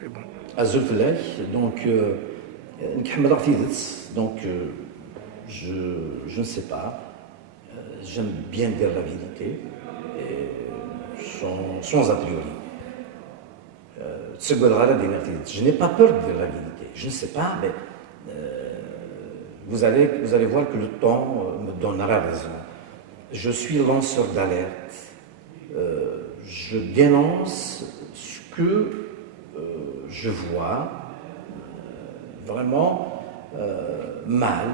C'est bon. Donc, je ne sais pas. J'aime bien dire la vérité, et sans a priori. Je n'ai pas peur de dire la vérité. Je ne sais pas, mais vous allez voir que le temps me donnera raison. Je suis lanceur d'alerte. Je dénonce ce que je vois vraiment mal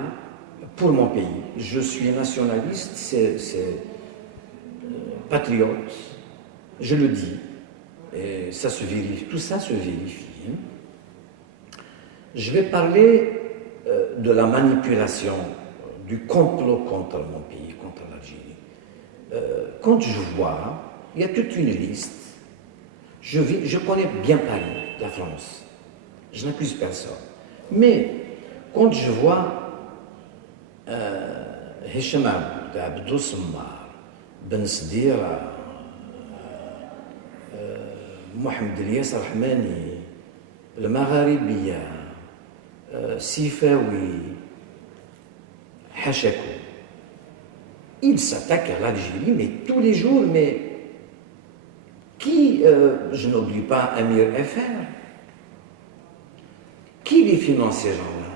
pour mon pays. Je suis nationaliste, c'est patriote, je le dis, et ça se vérifie, tout ça se vérifie. Je vais parler de la manipulation, du complot contre mon pays, contre l'Algérie. Quand je vois, il y a toute une liste. Je connais bien Paris, la France. Je n'accuse personne. Mais quand je vois Hicham Abdou Semmar, Ben Sdira, Mohamed Elias Rahmani, le Magharibiya, Sifawi, Hachakou, ils s'attaquent à l'Algérie, mais tous les jours, mais qui, je n'oublie pas Amir FR, qui les finance ces gens-là?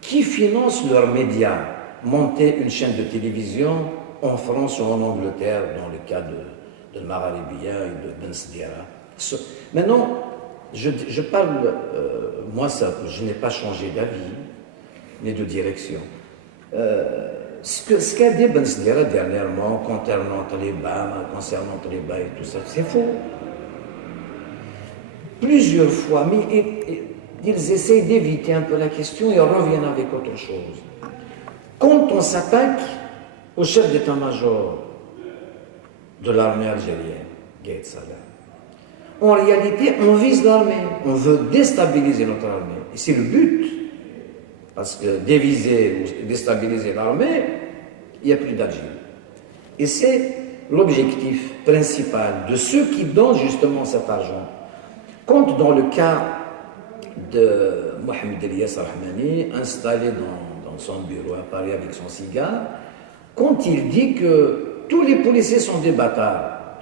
Qui finance leurs médias? Monter une chaîne de télévision en France ou en Angleterre, dans le cas de Magharibiya et de Ben Sdira. Maintenant, je parle, moi, je n'ai pas changé d'avis, ni de direction. Ce qu'a dit Ben Sdira dernièrement concernant Taliban et tout ça, c'est faux. Plusieurs fois, mais ils essayent d'éviter un peu la question et reviennent avec autre chose. Quand on s'attaque au chef d'état-major de l'armée algérienne, Gaït Salah, en réalité, on vise l'armée, on veut déstabiliser notre armée. Et c'est le but. Parce que diviser ou déstabiliser l'armée, il n'y a plus d'Algérie. Et c'est l'objectif principal de ceux qui donnent justement cet argent. Quand dans le cas de Mohamed Elias Rahmani, installé dans son bureau à Paris avec son cigare, quand il dit que tous les policiers sont des bâtards,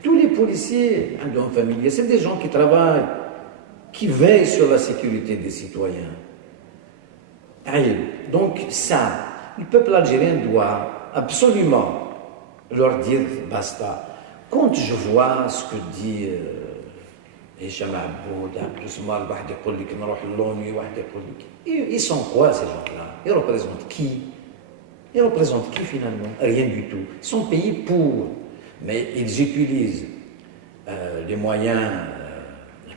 tous les policiers, un familier, c'est des gens qui travaillent, qui veillent sur la sécurité des citoyens. Donc ça, le peuple algérien doit absolument leur dire basta. Quand je vois ce que dit Hicham Aboud, ils sont quoi ces gens-là? Ils représentent qui? Ils représentent qui finalement? Rien du tout. Ils sont payés pour, mais ils utilisent les moyens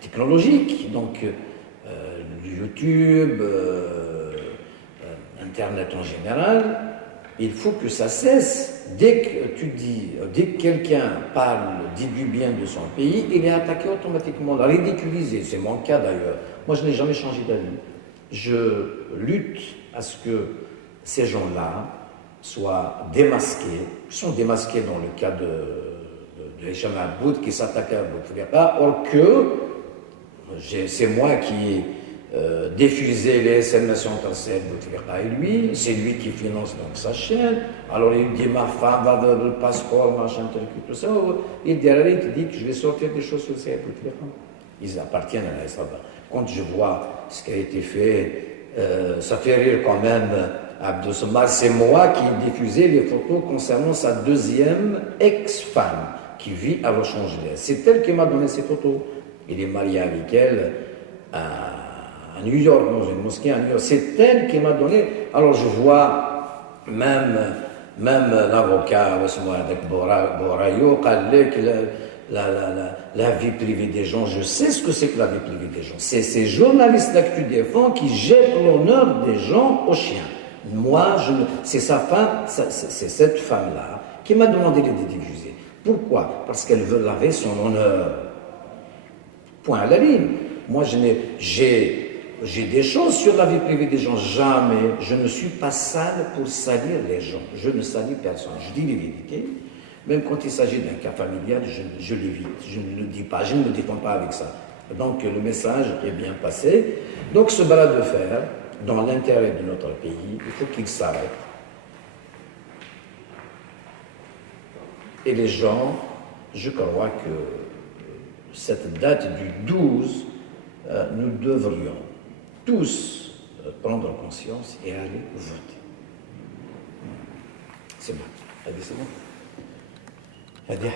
technologiques, donc YouTube, Internet en général. Il faut que ça cesse. Dès que quelqu'un dit du bien de son pays, il est attaqué automatiquement, ridiculisé. C'est mon cas d'ailleurs. Moi, je n'ai jamais changé d'avis. Je lutte à ce que ces gens-là soient démasqués. Ils sont démasqués dans le cas de Hicham Aboud qui s'attaquait à Bouteflika, or que c'est moi qui diffusais les SMS entre Bouteflika et lui, c'est lui qui finance donc sa chaîne. Alors il dit ma femme va donner le passeport, machin, tout ça. Et derrière il te dit que je vais sortir des choses sur Bouteflika. Ils appartiennent à l'Israël. Quand je vois ce qui a été fait, ça fait rire quand même. Abdou Semmar, c'est moi qui ai diffusé les photos concernant sa deuxième ex-femme qui vit à Los Angeles. C'est elle qui m'a donné ces photos. Il est marié avec elle à New York, dans une mosquée à New York. C'est elle qui m'a donné. Alors je vois même l'avocat, Borayo, la vie privée des gens. Je sais ce que c'est que la vie privée des gens. C'est ces journalistes-là que tu défends qui jettent l'honneur des gens aux chiens. Moi, c'est sa femme, c'est cette femme-là qui m'a demandé de les diffuser. Pourquoi? Parce qu'elle veut laver son honneur. Point à la ligne. Moi, j'ai des choses sur la vie privée des gens. Jamais. Je ne suis pas sale pour salir les gens. Je ne salis personne. Je dis les vérités. Même quand il s'agit d'un cas familial, je l'évite, je ne le dis pas, je ne me défends pas avec ça. Donc le message est bien passé. Donc ce bras de fer, dans l'intérêt de notre pays, il faut qu'il s'arrête. Et les gens, je crois que cette date du 12, nous devrions tous prendre conscience et aller voter. C'est bon. هذه سبب هذه